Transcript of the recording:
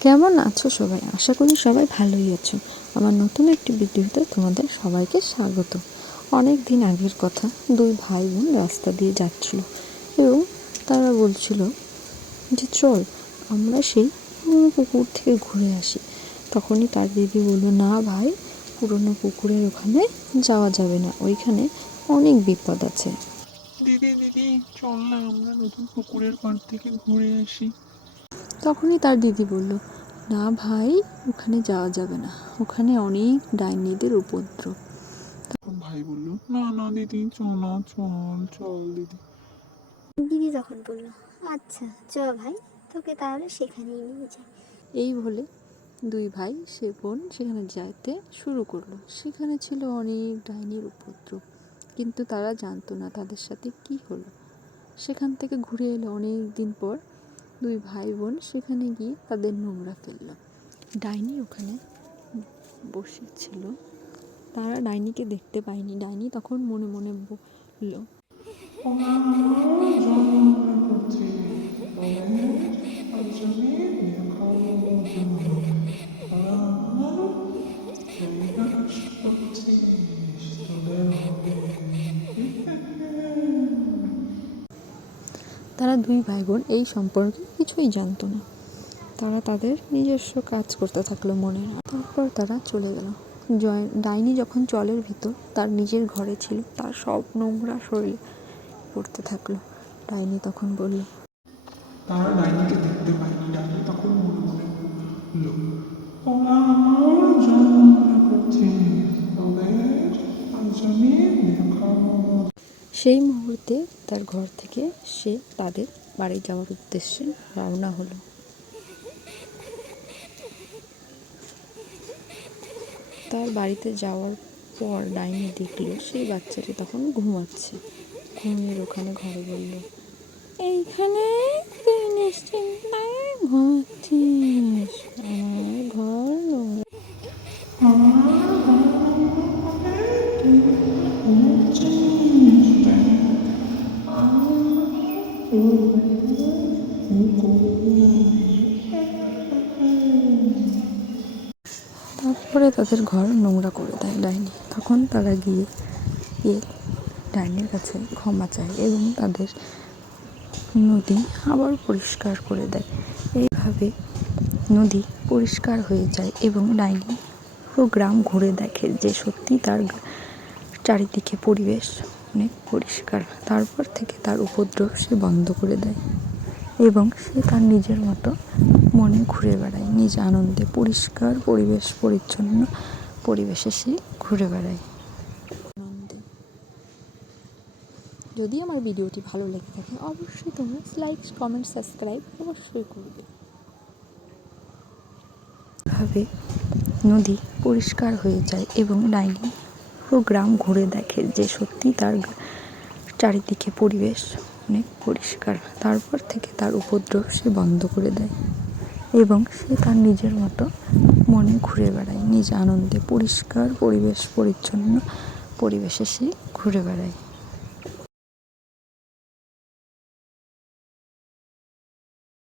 কেমন আছো সবাই? আশা করি সবাই ভালোই আছো। আমার নতুন একটি ভিডিওতে তোমাদের সবাইকে স্বাগত। অনেক দিন আগের কথা, দুই ভাই বোন রাস্তা দিয়ে যাচ্ছিল এবং তারা বলছিল যে চল আমরা সেই পুরনো পুকুর থেকে ঘুরে আসি। তখনই তার দিদি বলল, না ভাই, পুরনো পুকুরের ওখানে যাওয়া যাবে না, ওইখানে অনেক বিপদ আছে। দিদি দিদি চল না আমরা নতুন পুকুরের পাড় থেকে ঘুরে আসি। তখনই তার দিদি বলল, না ভাই, ওখানে যাওয়া যাবে না, ওখানে অনেক ডাইনিদের উপদ্রব। তখন ভাই বলল, না না দিদি চল না, চল চল দিদি। দিদি তখন বলল, আচ্ছা চ ভাই, তোকে তাহলে সেখানেই নিয়ে যাই। এই বলে দুই ভাই সে বোন সেখানে যাইতে শুরু করলো। সেখানে ছিল অনেক ডাইনির উপদ্রব, কিন্তু তারা জানতো না তাদের সাথে কি হলো। সেখান থেকে ঘুরে এলো অনেক দিন পর। দুই ভাই বোন সেখানে গিয়ে তাদের নোংরা ফেললো। ডাইনি ওখানে বসেছিল। তারা ডাইনিকে দেখতে পায়নি। ডাইনি তখন মনে মনে বলল, তারা দুই ভাই বোন এই সম্পর্কে কিছুই জানতো না। তারা তাদের নিজস্ব কাজ করতে থাকলো মনের। তারপর তারা চলে গেল। ডাইনি যখন জলের ভিতর তার নিজের ঘরে ছিল, তার সব নোংরা শরীর পড়তে থাকলো। ডাইনি তখন বলল, তারা ডাইনিকে দেখতে পায়নি। ডাইনি তখন মনে মনে বলল, ওরা আমার জন্ম করছে, ওদের আজ আমি দেখাবো। সেই মুহূর্তে তার ঘর থেকে সে তাদের বাড়ি যাওয়ার উদ্দেশ্যে রওনা হলো। তার বাড়িতে যাওয়ার পর ডাইনি দেখলো সেই বাচ্চাটি তখন ঘুমাচ্ছে। ঘুমিয়ে ওখানে ঘরে বলল, এইখানে তুই নিশ্চিন্তায় ঘুমাচ্ছিস, আমার ঘর নোংরা। তারপরে তাদের ঘর নোংরা করে দেয় ডাইনি। তখন তারা গিয়ে ডাইনির কাছে ক্ষমা চায় এবং তাদের নদী আবার পরিষ্কার করে দেয়। এইভাবে নদী পরিষ্কার হয়ে যায় এবং ডাইনি পুরো গ্রাম ঘুরে দেখে যে সত্যি তার চারিদিকে পরিবেশ অনেক পরিষ্কার। তারপর থেকে তার উপদ্রব সে বন্ধ করে দেয় এবং সে তার নিজের মতো মনে ঘুরে বেড়ায়, নিজ আনন্দে। পরিষ্কার পরিবেশ পরিচ্ছন্ন পরিবেশে সে ঘুরে বেড়ায় আনন্দে। যদি আমার ভিডিওটি ভালো লেগে থাকে অবশ্যই তোমরা লাইক, কমেন্ট, সাবস্ক্রাইব অবশ্যই করবে। এভাবে নদী পরিষ্কার হয়ে যায় এবং ডাইনি পুরো গ্রাম ঘুরে দেখে যে সত্যি তার চারিদিকে পরিবেশ অনেক পরিষ্কার। তারপর থেকে তার উপদ্রব সে বন্ধ করে দেয় এবং সে তার নিজের মতো মনে ঘুরে বেড়ায়, নিজ আনন্দে। পরিষ্কার পরিবেশ পরিচ্ছন্ন পরিবেশে সে ঘুরে বেড়ায়।